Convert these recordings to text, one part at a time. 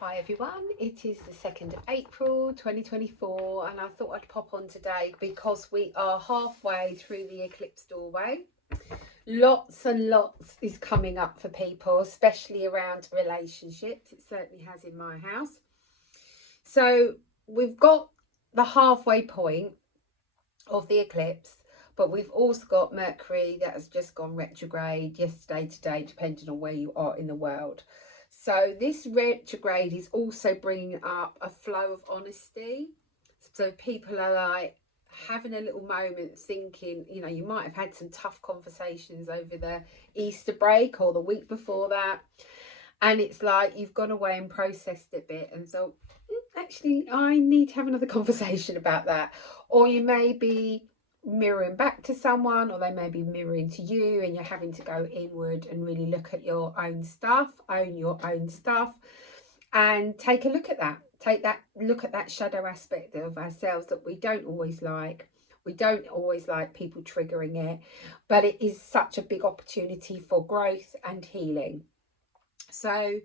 Hi everyone, it is the 2nd of April 2024 and I thought I'd pop on today because we are halfway through the eclipse doorway. Lots and lots is coming up for people, especially around relationships. It certainly has in my house. So we've got the halfway point of the eclipse, but we've also got Mercury that has just gone retrograde yesterday, today, depending on where you are in the world. So this retrograde is also bringing up a flow of honesty. So people are like having a little moment thinking, you know, you might have had some tough conversations over the Easter break or the week before that. And it's like you've gone away and processed it a bit and thought, actually, I need to have another conversation about that. Or you may be mirroring back to someone, or they may be mirroring to you, and you're having to go inward and really look at your own stuff, own your own stuff, and take a look at that. Take that look at that shadow aspect of ourselves that we don't always like. We don't always like people triggering it, but it is such a big opportunity for growth and healing. So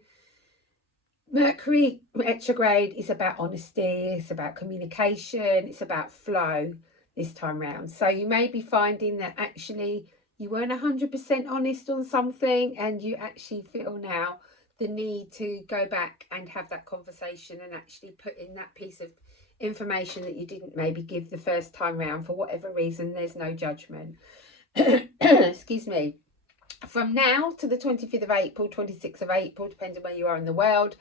Mercury retrograde is about honesty, it's about communication, it's about flow this time round. So you may be finding that actually you weren't 100% honest on something and you actually feel now the need to go back and have that conversation and actually put in that piece of information that you didn't maybe give the first time round for whatever reason. There's no judgment. Excuse me. From now to the 25th of April, 26th of April, depending where you are in the world,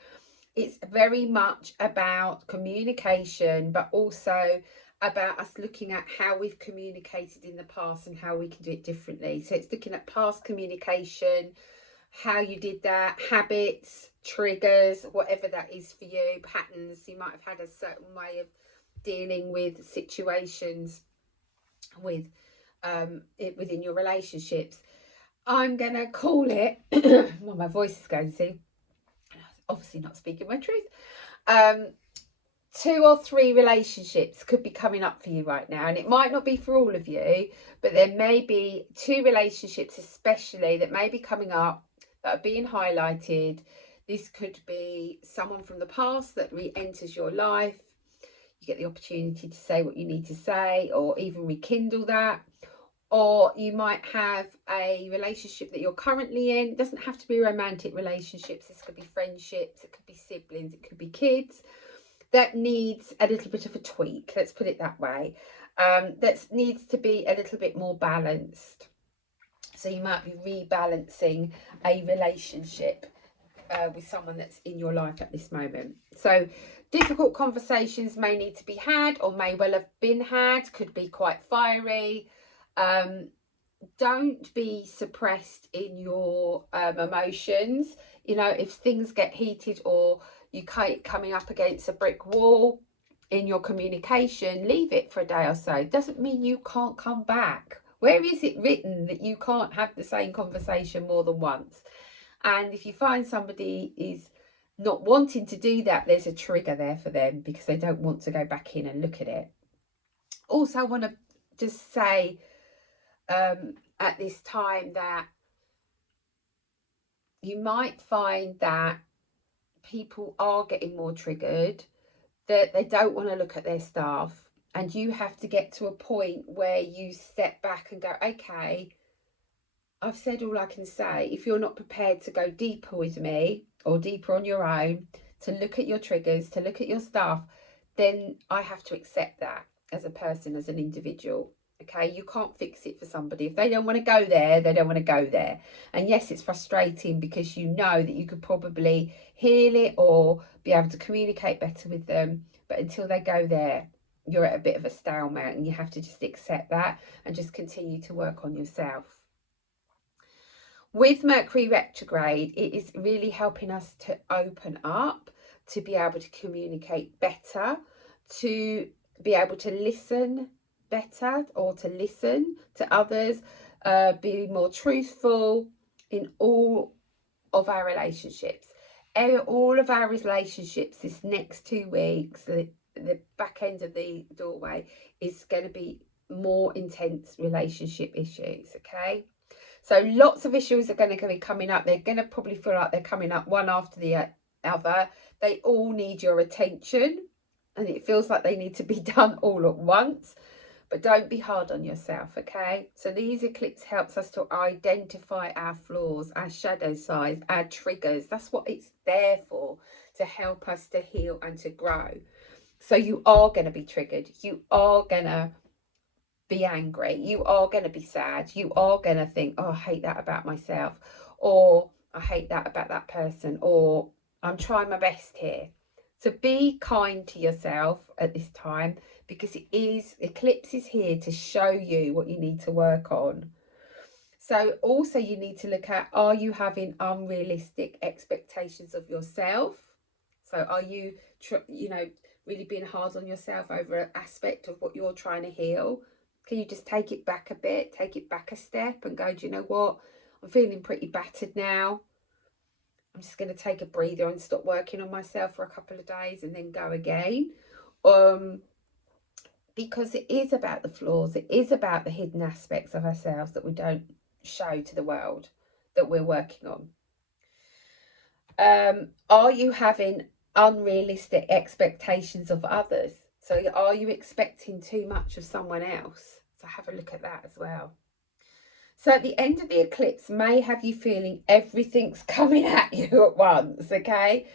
it's very much about communication, but also about us looking at how we've communicated in the past and how we can do it differently. So it's looking at past communication, how you did that, habits, triggers, whatever that is for you, patterns. You might have had a certain way of dealing with situations with within your relationships. I'm going to call it, well, my voice is going to see, obviously not speaking my truth. 2 or 3 relationships could be coming up for you right now, and it might not be for all of you, but there may be 2 relationships especially that may be coming up that are being highlighted. This could be someone from the past that re-enters your life. You get the opportunity to say what you need to say, or even rekindle that. Or you might have a relationship that you're currently in. It doesn't have to be romantic relationships. This could be friendships, it could be siblings, it could be kids. That needs a little bit of a tweak, let's put it that way. That needs to be a little bit more balanced. So you might be rebalancing a relationship with someone that's in your life at this moment. So difficult conversations may need to be had, or may well have been had, could be quite fiery. Don't be suppressed in your emotions. You know, if things get heated or you coming up against a brick wall in your communication, leave it for a day or so. It doesn't mean you can't come back. Where is it written that you can't have the same conversation more than once? And if you find somebody is not wanting to do that, there's a trigger there for them because they don't want to go back in and look at it. Also, I want to just say at this time that you might find that people are getting more triggered, that they don't want to look at their stuff, and you have to get to a point where you step back and go, okay, I've said all I can say. If you're not prepared to go deeper with me or deeper on your own, to look at your triggers, to look at your stuff, then I have to accept that as a person, as an individual. Okay, you can't fix it for somebody. If they don't want to go there, they don't want to go there. And yes, it's frustrating because you know that you could probably heal it or be able to communicate better with them. But until they go there, you're at a bit of a stalemate, and you have to just accept that and just continue to work on yourself. With Mercury retrograde, it is really helping us to open up, to be able to communicate better, to be able to listen better, or to listen to others, be more truthful in all of our relationships. All of our relationships this next 2 weeks, the back end of the doorway, is going to be more intense relationship issues, okay? So lots of issues are going to be coming up. They're going to probably feel like they're coming up one after the other. They all need your attention, and it feels like they need to be done all at once. But don't be hard on yourself, okay? So these eclipse helps us to identify our flaws, our shadow sides, our triggers. That's what it's there for, to help us to heal and to grow. So you are going to be triggered. You are going to be angry. You are going to be sad. You are going to think, oh, I hate that about myself. Or I hate that about that person. Or I'm trying my best here. So be kind to yourself at this time, because Eclipse is here to show you what you need to work on. So also you need to look at, are you having unrealistic expectations of yourself? So are you, really being hard on yourself over an aspect of what you're trying to heal? Can you just take it back a bit, take it back a step and go, do you know what? I'm feeling pretty battered now. I'm just going to take a breather and stop working on myself for a couple of days and then go again. Because it is about the flaws. It is about the hidden aspects of ourselves that we don't show to the world that we're working on. Are you having unrealistic expectations of others? So are you expecting too much of someone else? So have a look at that as well. So at the end of the eclipse may have you feeling everything's coming at you at once, okay?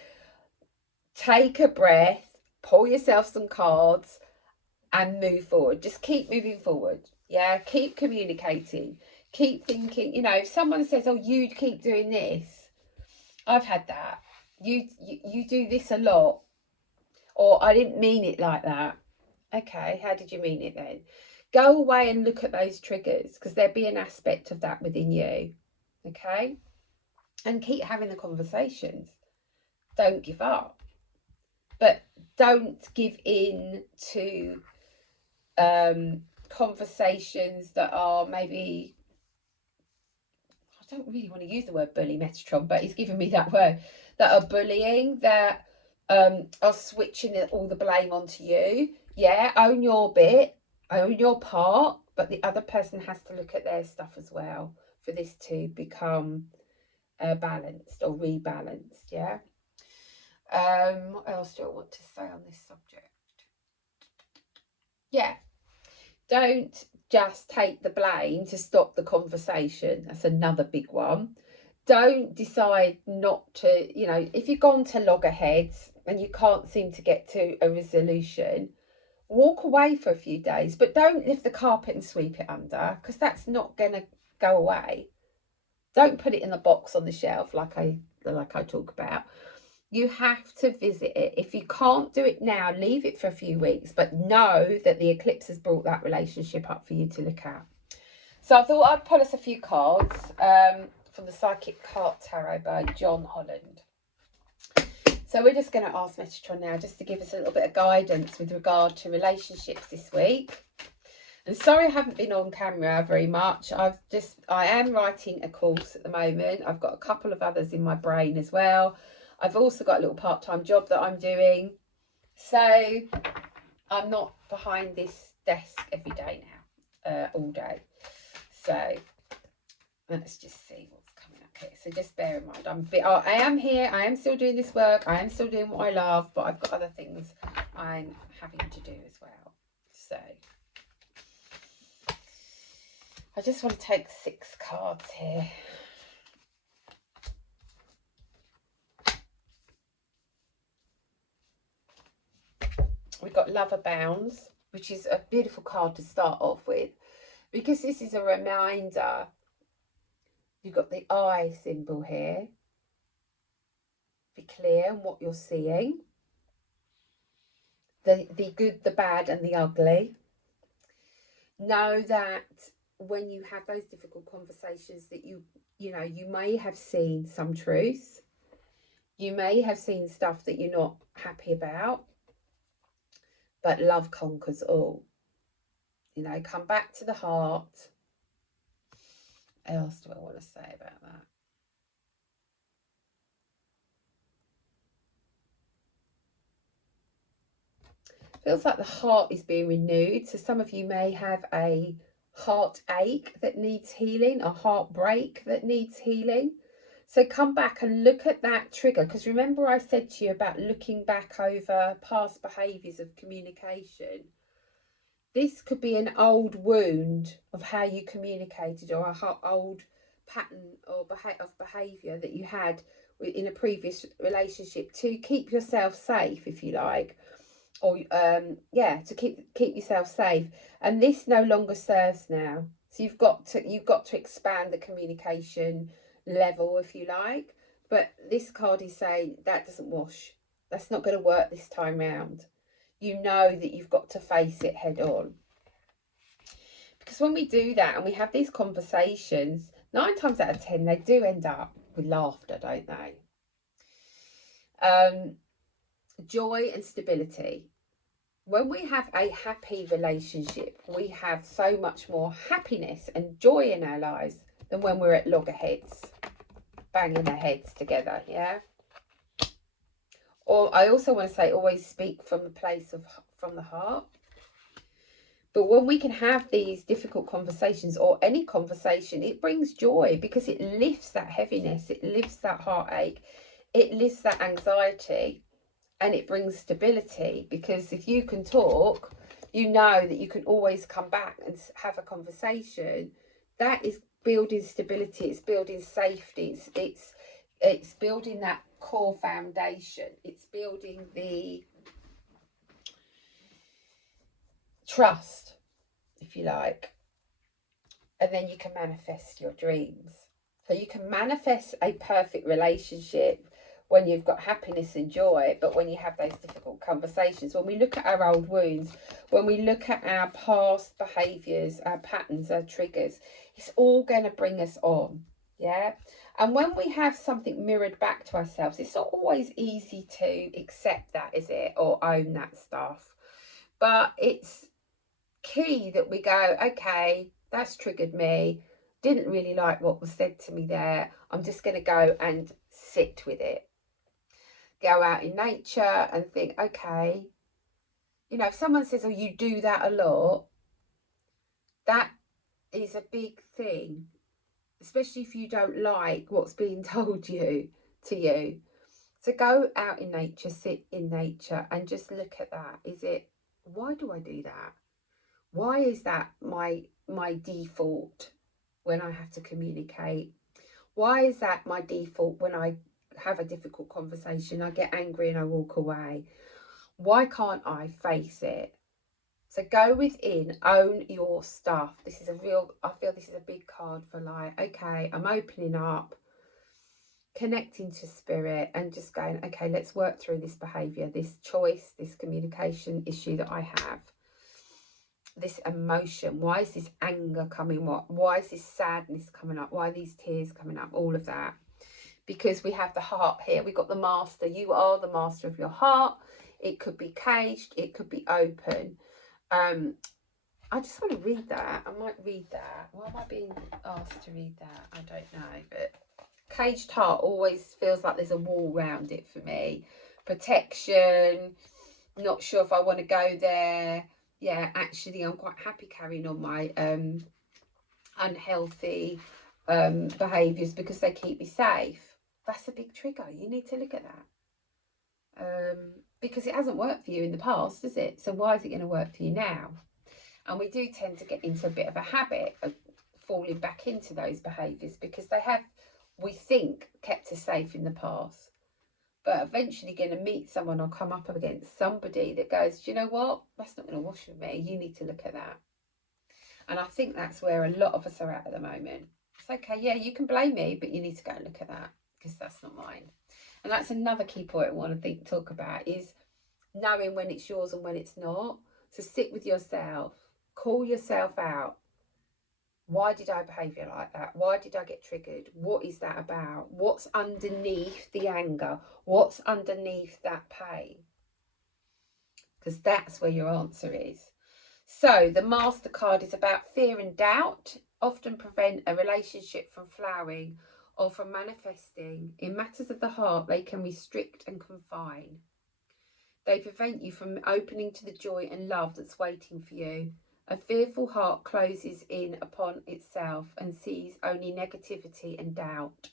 Take a breath, pull yourself some cards and move forward. Just keep moving forward. Yeah, keep communicating. Keep thinking, if someone says, oh, you keep doing this. I've had that. You do this a lot. Or I didn't mean it like that. Okay, how did you mean it then? Go away and look at those triggers, because there'll be an aspect of that within you. Okay? And keep having the conversations. Don't give up. But don't give in to conversations that are maybe, I don't really want to use the word bully, Metatron, but he's given me that word, that are bullying, that are switching all the blame onto you. Yeah, own your bit, own your part, but the other person has to look at their stuff as well for this to become balanced or rebalanced. Yeah. What else do I want to say on this subject? Yeah, don't just take the blame to stop the conversation. That's another big one. Don't decide not to, if you've gone to loggerheads and you can't seem to get to a resolution, walk away for a few days, but don't lift the carpet and sweep it under, because that's not going to go away. Don't put it in the box on the shelf like I talk about. You have to visit it. If you can't do it now, leave it for a few weeks, but know that the eclipse has brought that relationship up for you to look at. So I thought I'd pull us a few cards from the Psychic Card Tarot by John Holland. So we're just going to ask Metatron now just to give us a little bit of guidance with regard to relationships this week. And sorry I haven't been on camera very much. I am writing a course at the moment. I've got a couple of others in my brain as well. I've also got a little part-time job that I'm doing. So I'm not behind this desk every day now, all day. So let's just see what's coming up here. So just bear in mind, I am here. I am still doing this work. I am still doing what I love, but I've got other things I'm having to do as well. So I just want to take 6 cards here. We've got Love Abounds, which is a beautiful card to start off with, because this is a reminder. You've got the eye symbol here. Be clear on what you're seeing. The good, the bad, and the ugly. Know that when you have those difficult conversations that you may have seen some truth. You may have seen stuff that you're not happy about. But love conquers all. Come back to the heart. What else do I want to say about that? Feels like the heart is being renewed. So some of you may have a heartache that needs healing, a heartbreak that needs healing. So come back and look at that trigger, because remember I said to you about looking back over past behaviours of communication. This could be an old wound of how you communicated, or a old pattern or of behaviour that you had in a previous relationship to keep yourself safe, if you like, or to keep yourself safe. And this no longer serves now. So you've got to expand the communication level, if you like. But this card is saying that doesn't wash. That's not going to work this time round. You know that you've got to face it head on. Because when we do that and we have these conversations, 9 times out of 10, they do end up with laughter, don't they? Joy and stability. When we have a happy relationship, we have so much more happiness and joy in our lives than when we're at loggerheads, banging our heads together, yeah? Or I also want to say, always speak from the place of, from the heart. But when we can have these difficult conversations, or any conversation, it brings joy, because it lifts that heaviness, it lifts that heartache, it lifts that anxiety, and it brings stability. Because if you can talk, you know that you can always come back and have a conversation. That is building stability, it's building safety, it's building that core foundation, it's building the trust, if you like. And then you can manifest your dreams. So you can manifest a perfect relationship when you've got happiness and joy, but when you have those difficult conversations, when we look at our old wounds, when we look at our past behaviours, our patterns, our triggers, it's all going to bring us on, yeah? And when we have something mirrored back to ourselves, it's not always easy to accept that, is it? Or own that stuff. But it's key that we go, okay, that's triggered me. Didn't really like what was said to me there. I'm just going to go and sit with it. Go out in nature and think, okay, you know, if someone says, oh, you do that a lot, that is a big thing, especially if you don't like what's being told to you. So go out in nature, sit in nature, and just look at that. Is it, why do I do that? Why is that my default when I have to communicate? Why is that my default when I have a difficult conversation? I get angry and I walk away. Why can't I face it? So go within, own your stuff. This is a real, I feel this is a big card for like, okay, I'm opening up, connecting to spirit, and just going, okay, let's work through this behaviour, this choice, this communication issue that I have. This emotion, why is this anger coming up? Why is this sadness coming up? Why are these tears coming up? All of that. Because we have the heart here. We've got the master. You are the master of your heart. It could be caged. It could be open. I just want to read that. I might read that. Why am I being asked to read that? I don't know. But caged heart always feels like there's a wall around it for me. Protection. Not sure if I want to go there. Yeah, actually, I'm quite happy carrying on my unhealthy behaviours because they keep me safe. That's a big trigger. You need to look at that. Because it hasn't worked for you in the past, has it? So why is it going to work for you now? And we do tend to get into a bit of a habit of falling back into those behaviours because they have, we think, kept us safe in the past. But eventually going to meet someone or come up against somebody that goes, do you know what? That's not going to wash with me. You need to look at that. And I think that's where a lot of us are at the moment. It's okay, yeah, you can blame me, but you need to go and look at that because that's not mine. And that's another key point I want to talk about is knowing when it's yours and when it's not. So sit with yourself, call yourself out. Why did I behave like that? Why did I get triggered? What is that about? What's underneath the anger? What's underneath that pain? Because that's where your answer is. So the Master card is about fear and doubt, often prevent a relationship from flowering or from manifesting. In matters of the heart, they can restrict and confine. They prevent you from opening to the joy and love that's waiting for you. A fearful heart closes in upon itself and sees only negativity and doubt.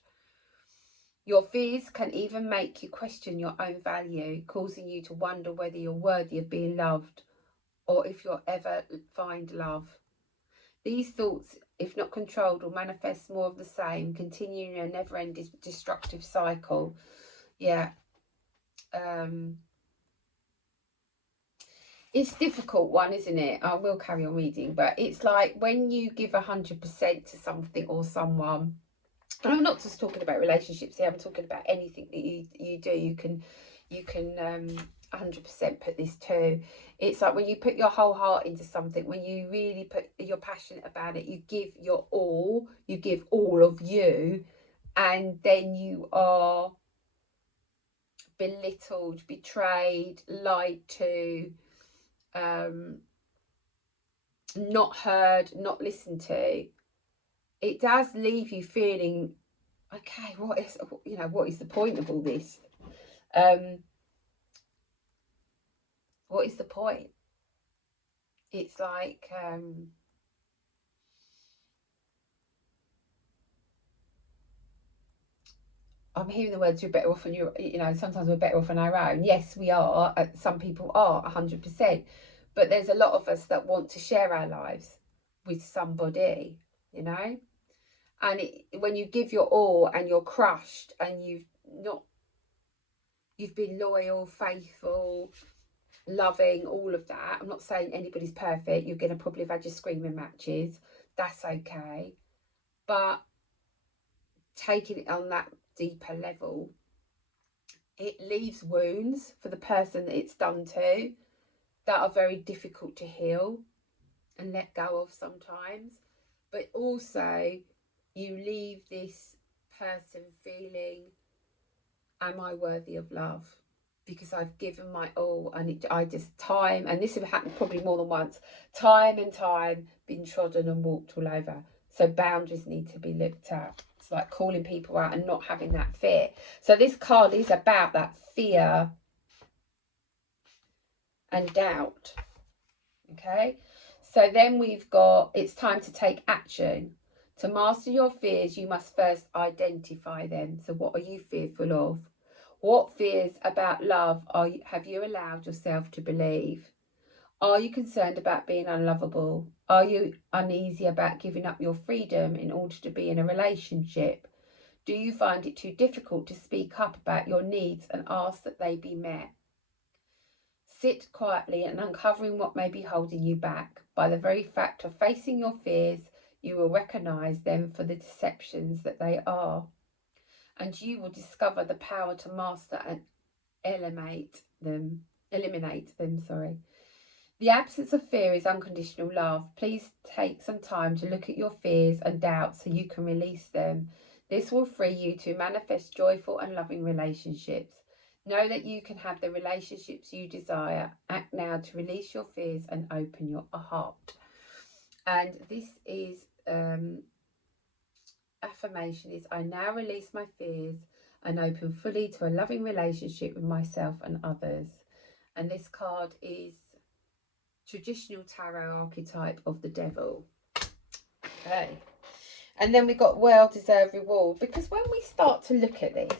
Your fears can even make you question your own value, causing you to wonder whether you're worthy of being loved or if you'll ever find love. These thoughts, if not controlled, will manifest more of the same, continuing a never-ending destructive cycle. Yeah. It's a difficult one, isn't it? I will carry on reading, but it's like when you give 100% to something or someone, and I'm not just talking about relationships here, I'm talking about anything that you do. You can 100% put this too. It's like when you put your whole heart into something, when you really you're passionate about it, you give your all, you give all of you, and then you are belittled, betrayed, lied to, not heard, not listened to. It does leave you feeling, okay, what is the point of all this? What is the point? It's like I'm hearing the words, you're better off on your, sometimes we're better off on our own. Yes, we are. Some people are 100%, but there's a lot of us that want to share our lives with somebody, and when you give your all and you're crushed and you've been loyal, faithful, loving, all of that. I'm not saying anybody's perfect. You're going to probably have had your screaming matches. That's okay. But taking it on that deeper level, it leaves wounds for the person that it's done to that are very difficult to heal and let go of sometimes. But also you leave this person feeling, am I worthy of love? Because I've given my all, and I just time, and this has happened probably more than once, time and time, been trodden and walked all over. So boundaries need to be looked at. It's like calling people out and not having that fear. So this card is about that fear and doubt. Okay, so then we've got, it's time to take action. To master your fears, you must first identify them. So what are you fearful of? What fears about love have you allowed yourself to believe? Are you concerned about being unlovable? Are you uneasy about giving up your freedom in order to be in a relationship? Do you find it too difficult to speak up about your needs and ask that they be met? Sit quietly and uncovering what may be holding you back. By the very fact of facing your fears, you will recognise them for the deceptions that they are. And you will discover the power to master and eliminate them. The absence of fear is unconditional love. Please take some time to look at your fears and doubts so you can release them. This will free you to manifest joyful and loving relationships. Know that you can have the relationships you desire. Act now to release your fears and open your heart. And this is affirmation is, I now release my fears and open fully to a loving relationship with myself and others. And this card is traditional tarot archetype of the devil. Okay. And then we got well-deserved reward, because when we start to look at this,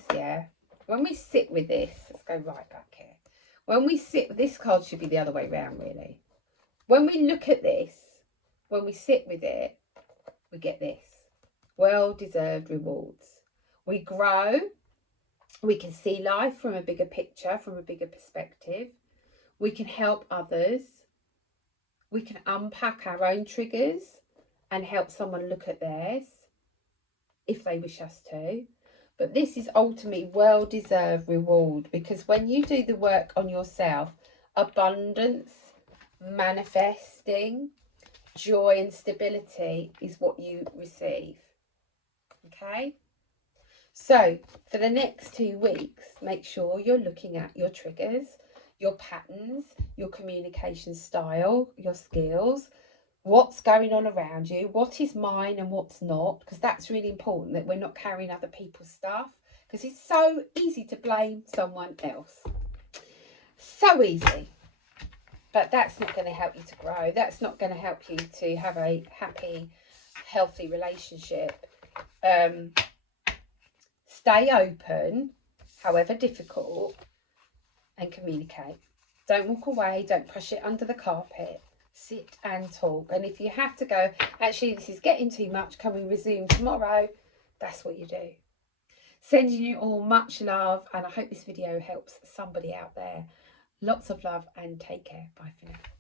when we sit with this, let's go right back here. When we sit, this card should be the other way around really. When we look at this, when we sit with it, we get this. Well-deserved rewards. We grow. We can see life from a bigger picture, from a bigger perspective. We can help others. We can unpack our own triggers and help someone look at theirs if they wish us to. But this is ultimately well-deserved reward, because when you do the work on yourself, abundance, manifesting, joy and stability is what you receive. Okay, so for the next 2 weeks, make sure you're looking at your triggers, your patterns, your communication style, your skills, what's going on around you, what is mine and what's not, because that's really important, that we're not carrying other people's stuff, because it's so easy to blame someone else. So easy. But that's not going to help you to grow. That's not going to help you to have a happy, healthy relationship. stay open, however difficult, and communicate. Don't walk away. Don't push it under the carpet. Sit and talk. And if you have to go, actually, this is getting too much, can we resume tomorrow? That's what you do. Sending you all much love, and I hope this video helps somebody out there. Lots of love and take care. Bye for now.